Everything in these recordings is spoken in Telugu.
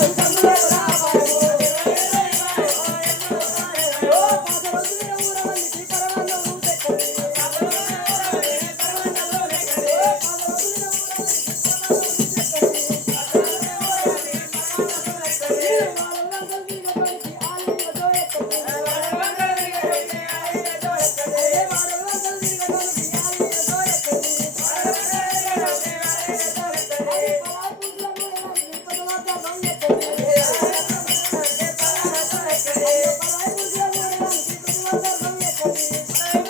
Yes. say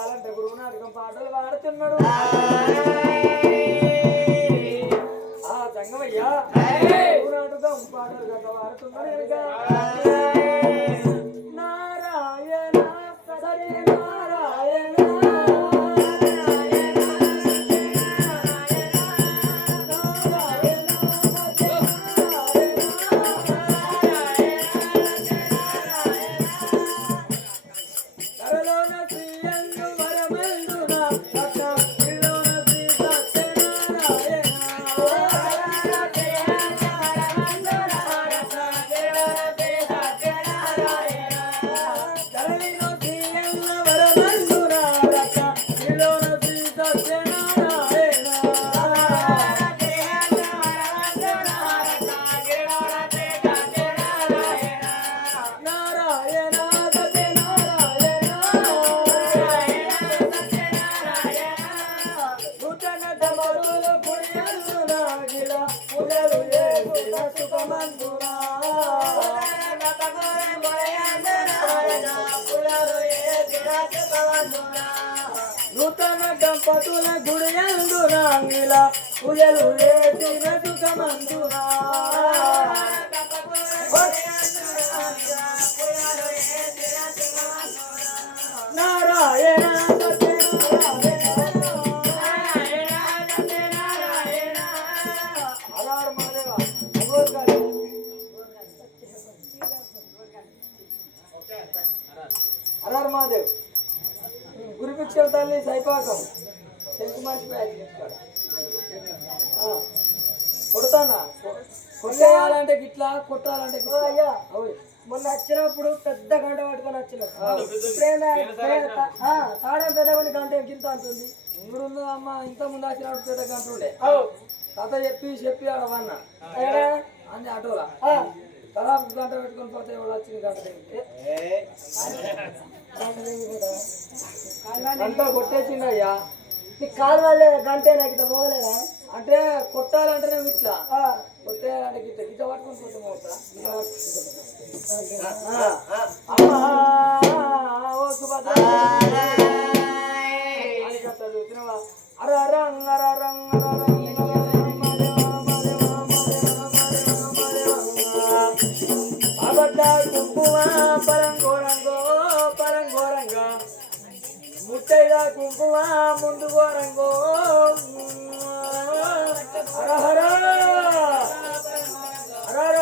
గురు గురువు నాటకం పాటలు పాడుతున్నాడు. నూతన దంపతుల గుడియందున గిల పులలు ఏసిన సుఖమందున. నారాయణ కొడతానా? కొట్టేయాలంటే గిట్లా కొట్టాలంటే అయ్యా. మొన్న వచ్చినప్పుడు పెద్ద గంట పట్టుకొని వచ్చిన. తాడేం పెద్ద కొన్ని గంట గింత అంటుంది? ముందు అమ్మ? ఇంత ముందు వచ్చినప్పుడు పెద్ద గంట ఉండే. కథ చెప్పి చెప్పి ఆడవన్న? అన్ని ఆటోలా. ఆ, తలాపు గంట పెట్టుకొని పోతే ఎవరు వచ్చింది గంట తెగితే గంట తెగిపోతావా? గంట కొట్టేసింది అయ్యా నీ కాలు వాళ్ళే గంటే నాకు ఇట్లా పోగలేదా అంటే కొట్టాలంటే నువ్వు ఇట్లా కొట్టే అంటే గిట్ట గిట్ట పట్టుకొని కొట్టము అని చెప్తాడు తినవా అర రంగ రంగ ముట్టైదా కుంకుమ ముందు గోరంగో హర హర హర హర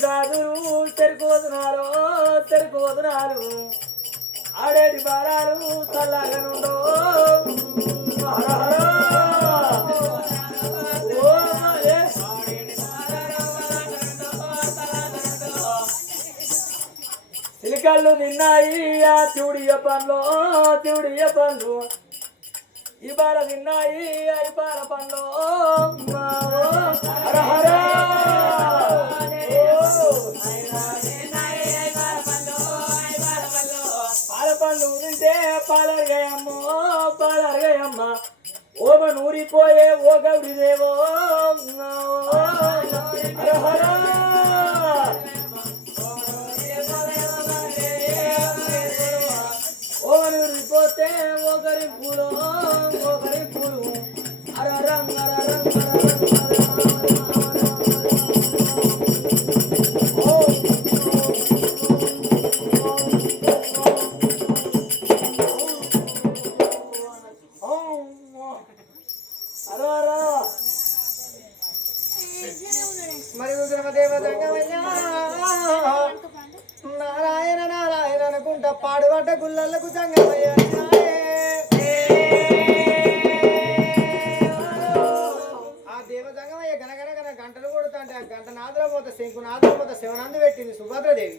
సాధులు చెరుకు వదనాలు చెరుకు వదనాలు ఆడేటి బారాలు చల్లగనుండో హర హర ఆ చూడియ పండ్లు చూడియ పండ్లు. ఈ బాల తిన్నాయి అయి బాల పండ్లు. హర హర. పాల పండ్లు తింటే పాలరగయమ్మో పాలరగయమ్మ ఓమ నూరిపోయే ఓ గౌరి అనుకుంటా పాడుబడ్డ గుల్లలకు దంగమయ్యా ఆ దేవ దంగమయ్య గనగన గన గంటలు కొడుతా అంటే ఆ గంట నాదుల పోత శంకు నాదుల పోత శివనందు పెట్టింది సుభద్రదేవి.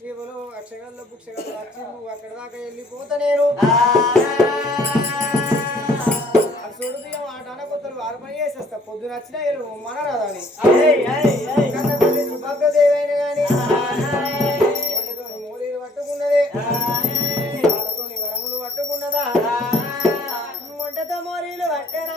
కేవలం అక్షగాల్లో బుక్షగాల్లో వచ్చి నువ్వు అక్కడ దాకా వెళ్ళిపోతా నేను. చూడు బియ్యం ఆట అనకొత్తలు ఆరు పని చేసేస్తా. పొద్దున వచ్చినా వీళ్ళు మన రాదని సుభద్రదేవి అయినా గాని. వరములు పట్టుకున్నదా ఒంటతో మోరీలు పట్టెనా.